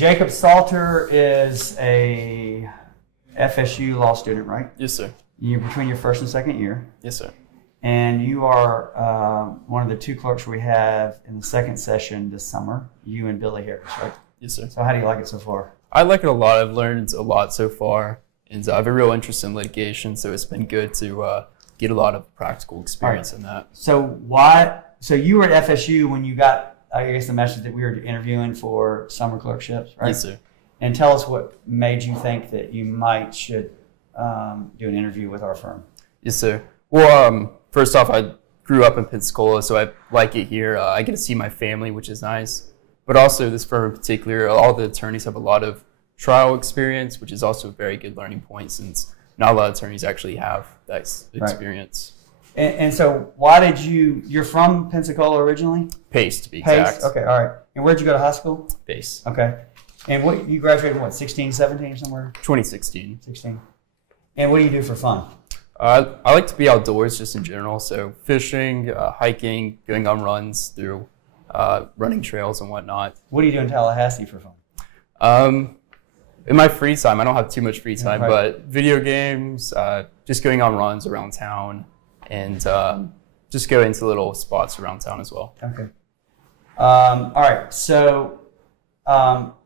Jacob Salter is a FSU law student, right? Yes, sir. You're between your first and second year. Yes, sir. And you are one of the two clerks we have in the second session this summer, you and Billy Harris, right? Yes, sir. So how do you like it so far? I like it a lot. I've learned a lot so far, and I have a real interest in litigation, so it's been good to get a lot of practical experience in that. So you were at FSU when you got, I guess, the message that we were interviewing for summer clerkships, right? Yes, sir. And tell us what made you think that you should do an interview with our firm. Yes, sir. Well, first off, I grew up in Pensacola, so I like it here. I get to see my family, which is nice. But also, this firm in particular, all the attorneys have a lot of trial experience, which is also a very good learning point since not a lot of attorneys actually have that experience. Right. And so why did you're from Pensacola originally? Pace, to be exact. Pace? Okay, all right. And where'd you go to high school? Pace. Okay. And you graduated in 16, 17 somewhere? 2016. 16. And what do you do for fun? I like to be outdoors just in general, so fishing, hiking, going on runs through running trails and whatnot. What do you do in Tallahassee for fun? In my free time, I don't have too much free time, right. But video games, just going on runs around town, and just going to little spots around town as well. Okay. All right, so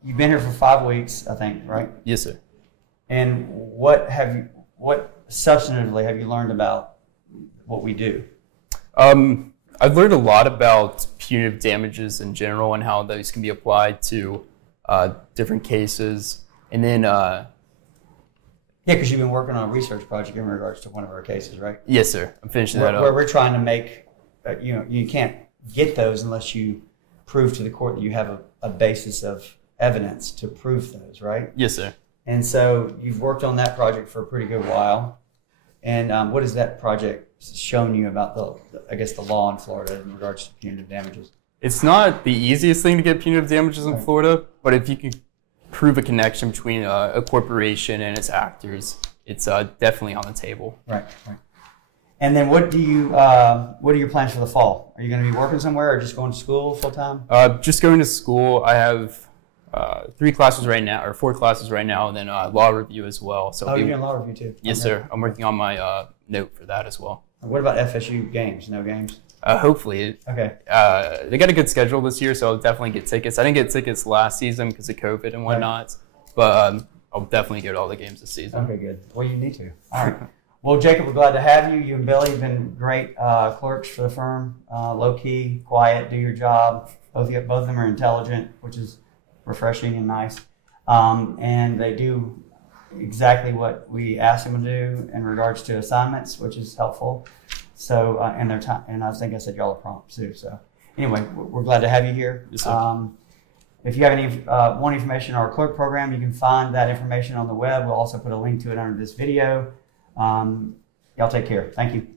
you've been here for 5 weeks, I think, right? Yes, sir. And what substantively have you learned about what we do? I've learned a lot about punitive damages in general and how those can be applied to different cases. And then, yeah, because you've been working on a research project in regards to one of our cases, right? Yes, sir. I'm finishing that up. Where we're trying to make, you can't get those unless you prove to the court that you have a basis of evidence to prove those, right? Yes, sir. And so you've worked on that project for a pretty good while. And what has that project shown you about the law in Florida in regards to punitive damages? It's not the easiest thing to get punitive damages in Florida, but if you can prove a connection between a corporation and its actors, it's definitely on the table. Right, right. And then what are your plans for the fall? Are you going to be working somewhere or just going to school full time? Just going to school. I have 3 classes right now, or 4 classes right now, and then law review as well. So you're doing law review too? Yes, sir. I'm working on my note for that as well. What about FSU games? No games? Hopefully. Okay. They got a good schedule this year, so I'll definitely get tickets. I didn't get tickets last season because of COVID and whatnot, but I'll definitely get all the games this season. Okay, good. Well, you need to. All right. Well, Jacob, we're glad to have you. You and Billy have been great clerks for the firm. Low-key, quiet, do your job. Both of them are intelligent, which is refreshing and nice. And they do exactly what we ask them to do in regards to assignments, which is helpful. So, and their time, and I think I said y'all are prompt too. So, anyway, we're glad to have you here. Yes, sir. If you have any want information on our clerk program, you can find that information on the web. We'll also put a link to it under this video. Y'all take care. Thank you.